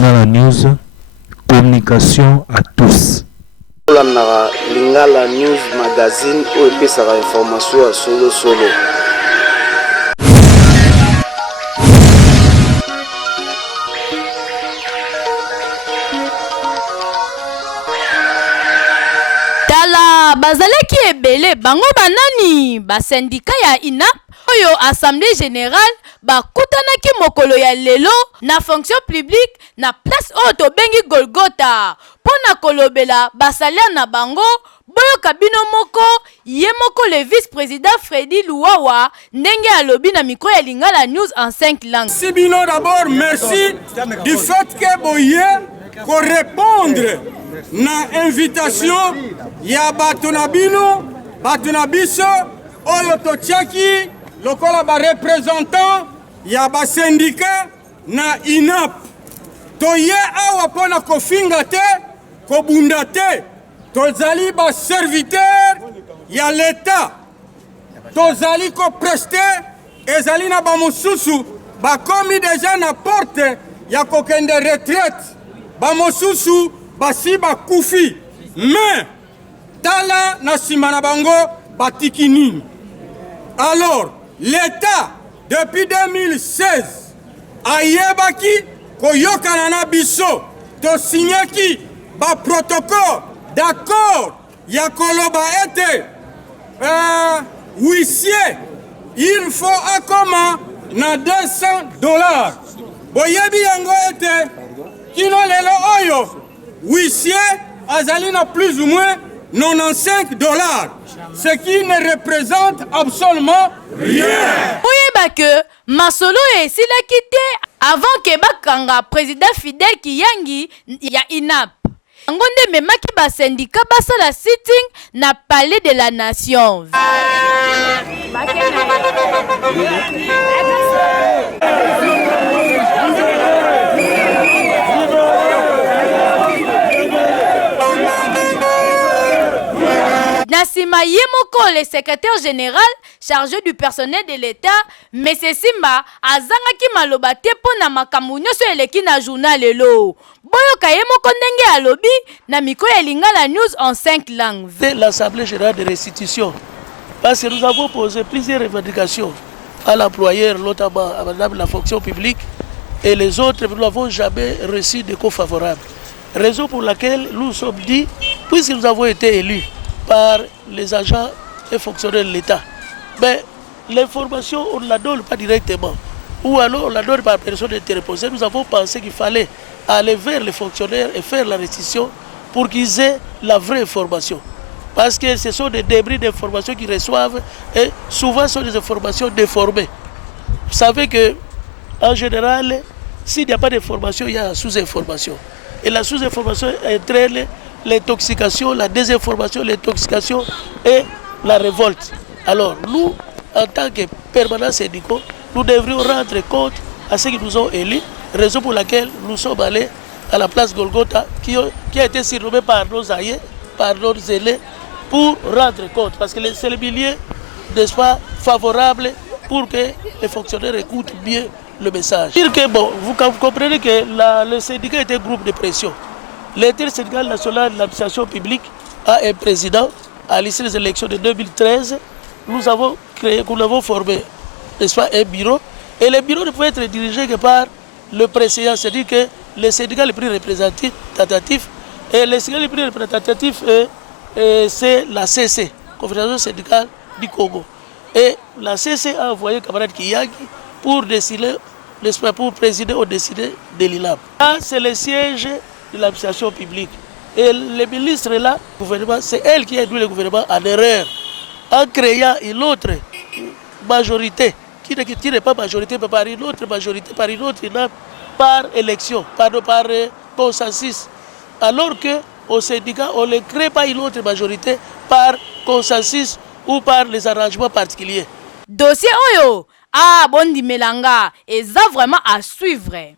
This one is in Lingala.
Lingala News, communication à tous. Lingala News Magazine où epesaka information à solo. Tala bazalaki ebele bango banani ba syndicat ya INAP oyo assemblée générale bakutanaki mokolo ya lelo na fonction publique na place oyo tobengi Golgotha pona kolobela basalia na bango boyoka bino moko ye moko le vice-président Freddy Luwawa ndenge alobi na micro ya Lingala News en 5 langues. Sibino d'abord merci du fait que boye ko répondre na invitation ya bato na bino bato na biso oyo totiaki lokola ba représentant ya ba syndicat na INAP toye awa pona kofinga te kobunda te tozali ba serviteur ya l'État tozali ko prester ezali na ba mosusu bakomi deja na porte ya kokende retraite ba mosusu basi bakufi mais tala na nsima na bango batiki nini. Alors l'État depuis 2016 ayebaki koyokana na biso tosignaki ba protocole d'accord ya koloba ete huissier il faut akoma na $200 boyebi yango ete kino lelo oyo huissier azali na plus ou moins $95, ce qui ne représente absolument rien. Oyeba que masolo esilaki te avant que bakanga président Fidel Kiyangi ya INAP. Yango nde memaki ba syndicat basala sitting na palais de la nation. Nassima Yemoko, le secrétaire général chargé du personnel de l'État, M. Simba, azangaki maloba te pona makambo nyonso eleki na journal lelo. Boyoka Yemoko ndenge alobi na micro ya Lingala News en 5 langues. C'est l'Assemblée générale de restitution. Parce que nous avons posé plusieurs revendications à l'employeur, notamment à Madame la fonction publique, et les autres, nous n'avons jamais reçu d'écho favorable. Raison pour laquelle nous sommes dit, puisque nous avons été élus par les agents et fonctionnaires de l'État, mais l'information, on ne la donne pas directement. Ou alors on la donne par personne interposée. Nous avons pensé qu'il fallait aller vers les fonctionnaires et faire la restitution pour qu'ils aient la vraie information. Parce que ce sont des débris d'informations qu'ils reçoivent et souvent ce sont des informations déformées. Vous savez qu'en général, s'il n'y a pas d'information, il y a sous-information. Et la sous-information entraîne l'intoxication, la désinformation, l'intoxication et la révolte. Alors nous, en tant que permanents syndicaux, nous devrions rendre compte à ceux qui nous ont élus, raison pour laquelle nous sommes allés à la place Golgotha, qui a été surnommée par nos aïeux, par nos aînés, pour rendre compte. Parce que c'est le milieu, n'est-ce pas, favorable pour que les fonctionnaires écoutent bien le message. Dire que, bon, vous comprenez que le syndicat est un groupe de pression. L'inter-syndical national de l'administration publique a un président. À l'issue des élections de 2013, nous avons formé, n'est-ce pas, un bureau. Et le bureau ne peut être dirigé que par le président, c'est-à-dire que le syndicat le plus représentatif, et le syndicat le plus représentatif, c'est la CC, Confédération syndicale du Congo. Et la CC a envoyé camarade Kiyangi pour décider, n'est-ce pas, pour présider ou décider de l'INAP. Là, c'est le siège de l'administration publique. Et le ministre là, le gouvernement, c'est elle qui a induit le gouvernement en erreur en créant une autre majorité qui n'est pas majorité, mais par une autre majorité, par une autre INAP, par élection, par consensus. Alors qu'au syndicat, on ne crée pas une autre majorité par consensus ou par les arrangements particuliers. Dossier Oyo, Bondi Melanga, et ça vraiment à suivre.